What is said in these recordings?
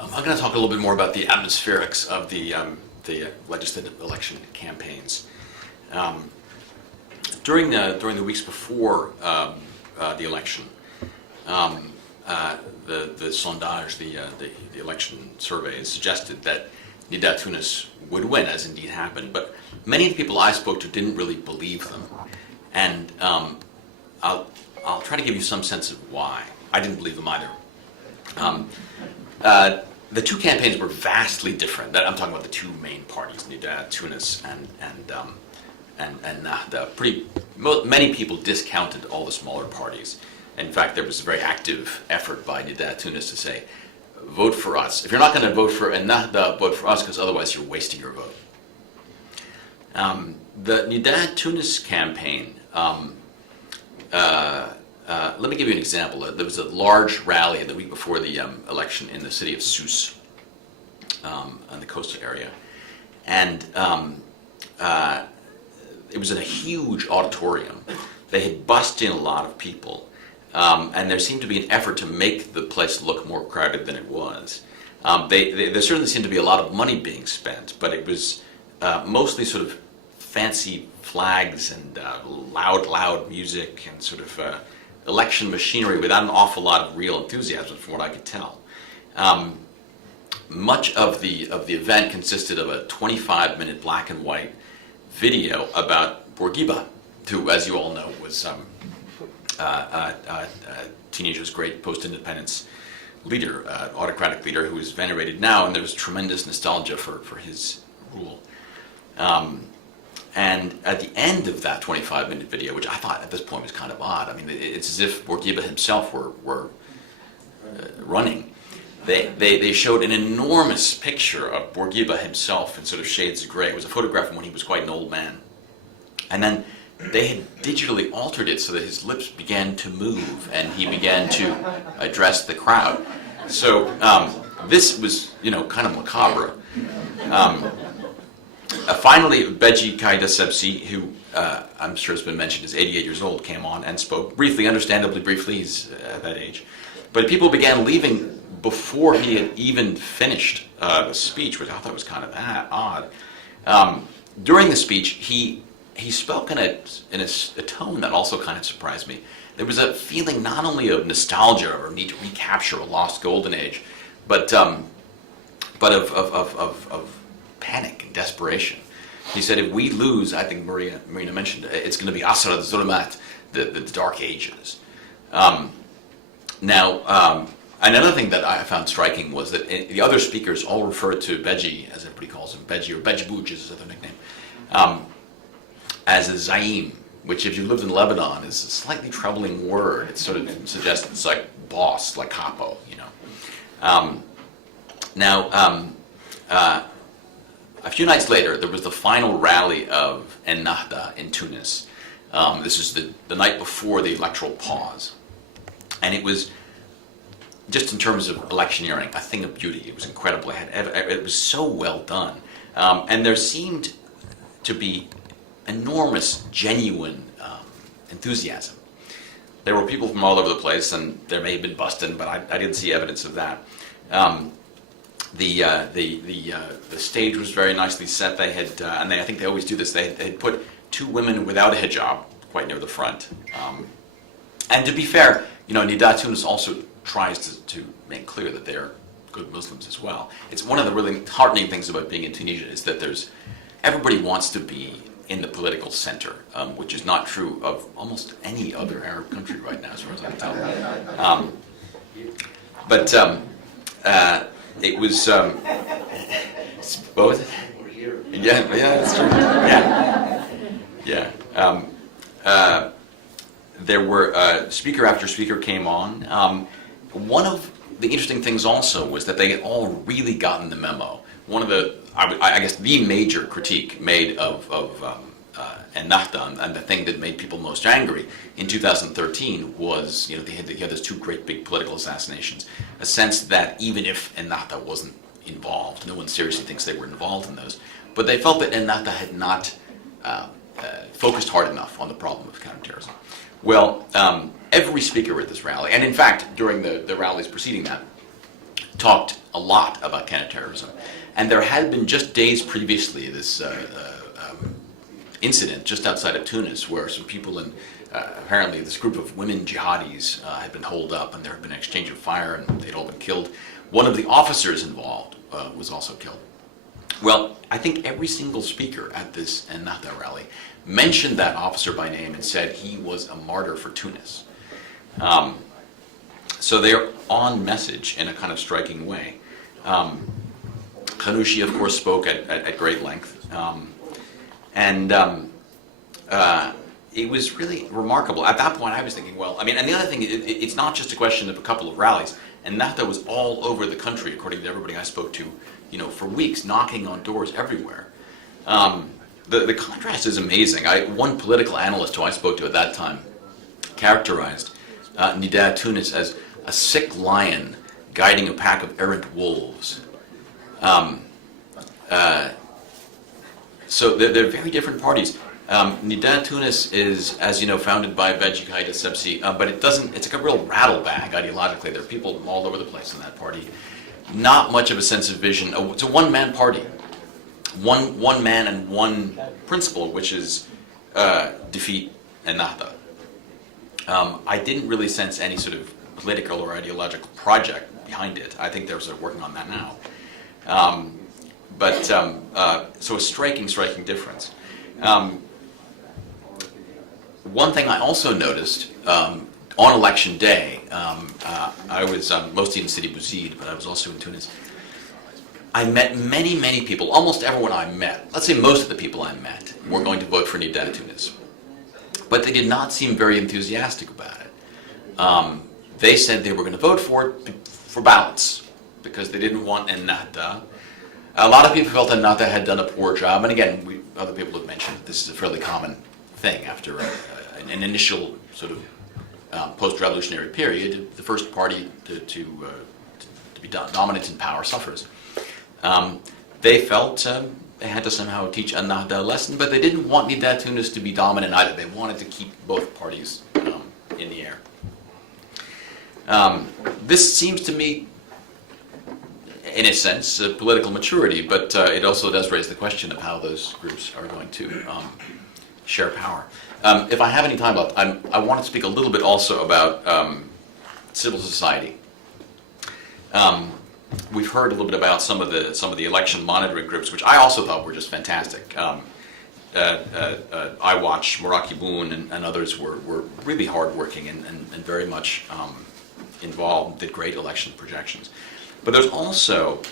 I'm going to talk a little bit more about the atmospherics of the legislative election campaigns. During the weeks before the election, the sondage, the election surveys suggested that Nida Tunis would win, as indeed happened. But many of the people I spoke to didn't really believe them, and I'll try to give you some sense of why. I didn't believe them either. The two campaigns were vastly different. I'm talking about the two main parties, Nida Tunis and Nahda. Many people discounted all the smaller parties. In fact, there was a very active effort by Nida Tunis to say, vote for us. If you're not going to vote for Nahda, vote for us, because otherwise you're wasting your vote. The Nida Tunis campaign, let me give you an example. There was a large rally the week before the election in the city of Sousse, on the coastal area. And it was in a huge auditorium. They had bussed in a lot of people. And there seemed to be an effort to make the place look more crowded than it was. There certainly seemed to be a lot of money being spent, but it was mostly sort of fancy flags and loud music and sort of election machinery without an awful lot of real enthusiasm, from what I could tell. Much of the event consisted of a 25-minute black and white video about Bourguiba, who, as you all know, was Tunisia's great post-independence leader, autocratic leader, who is venerated now, and there was tremendous nostalgia for his rule. And at the end of that 25-minute video, which I thought at this point was kind of odd, I mean, it's as if Bourguiba himself were running. They showed an enormous picture of Bourguiba himself in sort of shades of gray. It was a photograph from when he was quite an old man. And then they had digitally altered it so that his lips began to move and he began to address the crowd. So this was, kind of macabre. Finally, Beji Kaida Sebsi, who I'm sure has been mentioned, is 88 years old, came on and spoke briefly, understandably briefly, he's at that age. But people began leaving before he had even finished the speech, which I thought was kind of odd. During the speech, he spoke in a tone that also kind of surprised me. There was a feeling not only of nostalgia or need to recapture a lost golden age, but of panic and desperation. He said, if we lose, I think Marina mentioned, it's going to be Asr al-Zulumat, the Dark Ages. Another thing that I found striking was that the other speakers all referred to Beji, as everybody calls him, Beji, or Bejbouj is his other nickname, as a Zaim, which if you lived in Lebanon is a slightly troubling word. It sort of suggests it's like boss, like capo, a few nights later, there was the final rally of Ennahda in Tunis. This is the night before the electoral pause. And it was, just in terms of electioneering, a thing of beauty. It was incredible. It was so well done. And there seemed to be enormous, genuine enthusiasm. There were people from all over the place, and there may have been busting, but I didn't see evidence of that. The stage was very nicely set. They had, I think they always do this. They had put two women without a hijab quite near the front. And to be fair, Nida Tunis also tries to make clear that they're good Muslims as well. It's one of the really heartening things about being in Tunisia is that everybody wants to be in the political center, which is not true of almost any other Arab country right now, as far as I can tell. It was both. Yeah, that's true. Yeah. There were speaker after speaker came on. One of the interesting things also was that they had all really gotten the memo. One of the, I guess, the major critique made of Ennahda, and the thing that made people most angry in 2013 was, they had those two great big political assassinations. A sense that even if Ennahda wasn't involved, no one seriously thinks they were involved in those, but they felt that Ennahda had not focused hard enough on the problem of counterterrorism. Well, every speaker at this rally, and in fact during the rallies preceding that, talked a lot about counterterrorism. And there had been just days previously this incident just outside of Tunis where some people in, apparently this group of women jihadis had been holed up, and there had been an exchange of fire and they'd all been killed. One of the officers involved was also killed. Well, I think every single speaker at this Ennahda rally mentioned that officer by name and said he was a martyr for Tunis. So they're on message in a kind of striking way. Khanouchi, of course, spoke at great length. It was really remarkable. At that point, I was thinking, well, I mean, and the other thing, it's not just a question of a couple of rallies. And Ennahda was all over the country, according to everybody I spoke to, for weeks, knocking on doors everywhere. The contrast is amazing. One political analyst who I spoke to at that time characterized Nida Tunis as a sick lion guiding a pack of errant wolves. So they're very different parties. Nida Tunis is, as you know, founded by Beji Qaida Sebsi, but it's like a real rattle bag ideologically. There are people all over the place in that party. Not much of a sense of vision. It's a one-man party. One man and one principle, which is defeat Ennahda. I didn't really sense any sort of political or ideological project behind it. I think they're sort of working on that now. So a striking difference. One thing I also noticed on election day, I was mostly in Sidi Bouzid, but I was also in Tunis. I met many people, almost everyone I met, let's say most of the people I met, were going to vote for Nida Tunis. But they did not seem very enthusiastic about it. They said they were going to vote for it for balance, because they didn't want Ennahda. A lot of people felt Ennahda had done a poor job, and again, other people have mentioned this is a fairly common thing after an initial sort of post-revolutionary period. The first party to be dominant in power suffers. They felt they had to somehow teach Ennahda a lesson, but they didn't want Nida Tunis to be dominant either. They wanted to keep both parties in the air. This seems to me, in a sense, political maturity, but it also does raise the question of how those groups are going to share power. If I have any time left, I want to speak a little bit also about civil society. We've heard a little bit about some of the election monitoring groups, which I also thought were just fantastic. iWatch, Murakiboon, and others were really hardworking and very much involved, did great election projections. But there's also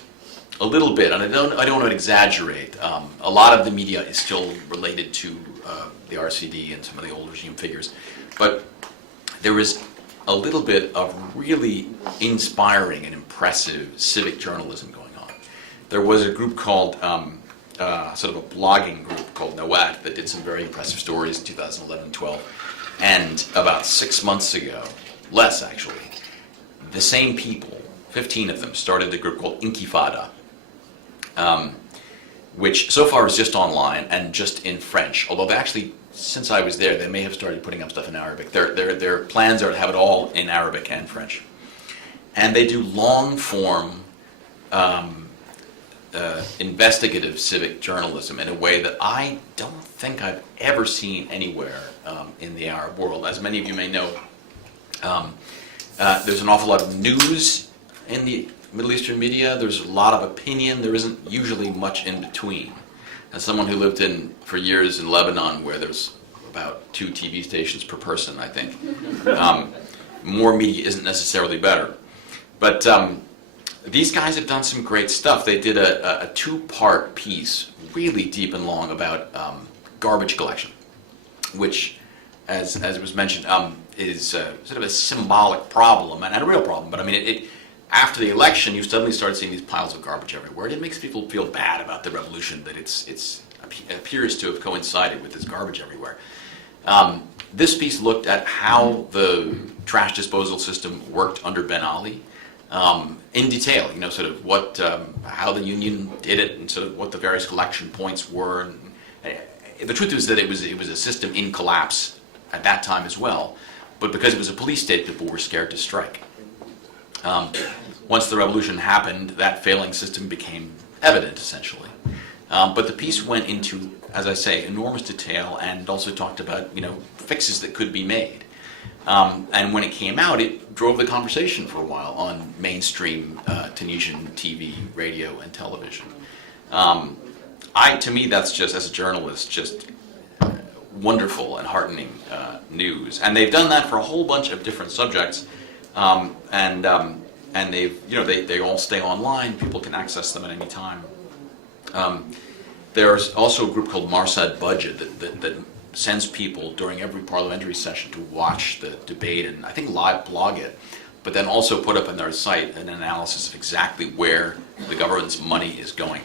a little bit, and I don't want to exaggerate, a lot of the media is still related to the RCD and some of the old regime figures, but there is a little bit of really inspiring and impressive civic journalism going on. There was a group called, sort of a blogging group called Nawat that did some very impressive stories in 2011-12, and about 6 months ago, less actually, the same people, 15 of them, started a group called Intifada, which so far is just online and just in French, although they actually, since I was there, they may have started putting up stuff in Arabic. Their plans are to have it all in Arabic and French. And they do long-form investigative civic journalism in a way that I don't think I've ever seen anywhere in the Arab world. As many of you may know, there's an awful lot of news in the Middle Eastern media. There's a lot of opinion. There isn't usually much in between. As someone who lived for years in Lebanon, where there's about 2 TV stations per person, I think, more media isn't necessarily better. But these guys have done some great stuff. They did a 2-part piece, really deep and long, about garbage collection, which, as it was mentioned, is sort of a symbolic problem and a real problem. But I mean, after the election, you suddenly start seeing these piles of garbage everywhere, and it makes people feel bad about the revolution that it appears to have coincided with this garbage everywhere. This piece looked at how the trash disposal system worked under Ben Ali in detail. Sort of how the union did it, and sort of what the various collection points were. And, the truth is that it was a system in collapse at that time as well, but because it was a police state, people were scared to strike. once the revolution happened, that failing system became evident, essentially. But the piece went into, as I say, enormous detail and also talked about, fixes that could be made. And when it came out, it drove the conversation for a while on mainstream Tunisian TV, radio, and television. To me, that's just, as a journalist, just wonderful and heartening news. And they've done that for a whole bunch of different subjects. And they all stay online. People can access them at any time. There's also a group called Marsad Budget that sends people during every parliamentary session to watch the debate and I think live blog it, but then also put up on their site an analysis of exactly where the government's money is going.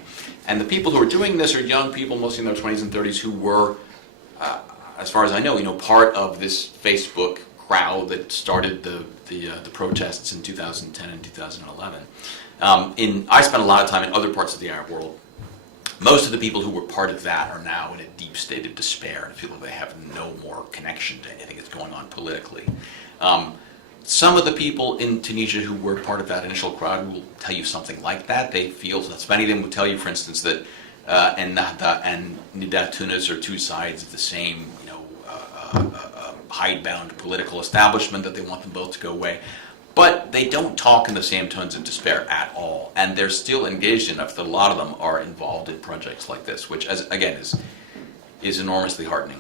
And the people who are doing this are young people, mostly in their 20s and 30s, who were, as far as I know, part of this Facebook crowd that started the protests in 2010 and 2011. I spent a lot of time in other parts of the Arab world. Most of the people who were part of that are now in a deep state of despair and feel like they have no more connection to anything that's going on politically. Some of the people in Tunisia who were part of that initial crowd will tell you something like that. They feel, many of them will tell you, for instance, that Ennahda and Nida Tunis are two sides of the same, hidebound political establishment, that they want them both to go away. But they don't talk in the same tones of despair at all, and they're still engaged enough that a lot of them are involved in projects like this, which, again, is enormously heartening.